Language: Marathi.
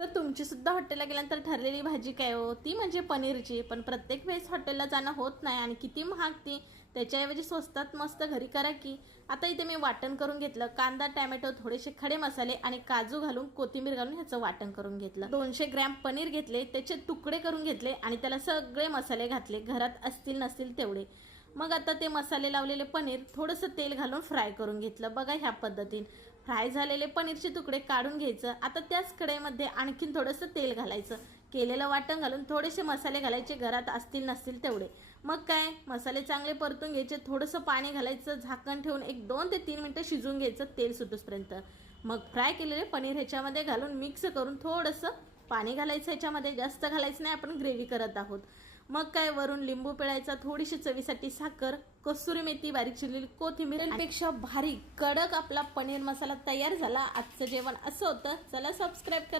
तर तुमची सुद्धा हॉटेलला गेल्यानंतर ठरलेली भाजी काय हो, ती म्हणजे पनीरची. पण प्रत्येक वेळेस हॉटेलला जाणं होत नाही आणि किती महाग ती, त्याच्याऐवजी स्वस्तात मस्त घरी करा की. आता इथे मी वाटण करून घेतलं. कांदा, टॅमॅटो, थोडेसे खडे मसाले आणि काजू घालून, कोथिंबीर घालून ह्याचं वाटण करून घेतलं. 200 ग्रॅम पनीर घेतले, त्याचे तुकडे करून घेतले आणि त्याला सगळे मसाले घातले, घरात असतील नसतील तेवढे. मग आता ते मसाले लावलेले पनीर थोडंसं तेल घालून फ्राय करून घेतलं. बघा ह्या पद्धतीने फ्राय झालेले पनीरचे तुकडे काढून घ्यायचं. आता त्याच कढईमध्ये आणखीन थोडंसं तेल घालायचं, केलेलं वाटण घालून थोडेसे मसाले घालायचे, घरात असतील नसतील तेवढे. मग काय, मसाले चांगले परतून घ्यायचे, थोडंसं पाणी घालायचं, झाकण ठेवून एक 2 ते 3 मिनिटं शिजवून घ्यायचं तेल सुटूसपर्यंत. मग फ्राय केलेले पनीर ह्याच्यामध्ये घालून मिक्स करून थोडंसं पाणी घालायचं ह्याच्यामध्ये, जास्त घालायचं नाही, आपण ग्रेव्ही करत आहोत. मग काय, वरून लिंबू पिळायचा, थोडीशी चवीसाठी साखर, कसुरी मेथी, बारीक चिरलेली कोथिंबीर. पेक्षा भारी कडक आपला पनीर मसाला तयार झाला. आजचं जेवण असं होतं. चला सबस्क्राईब करा.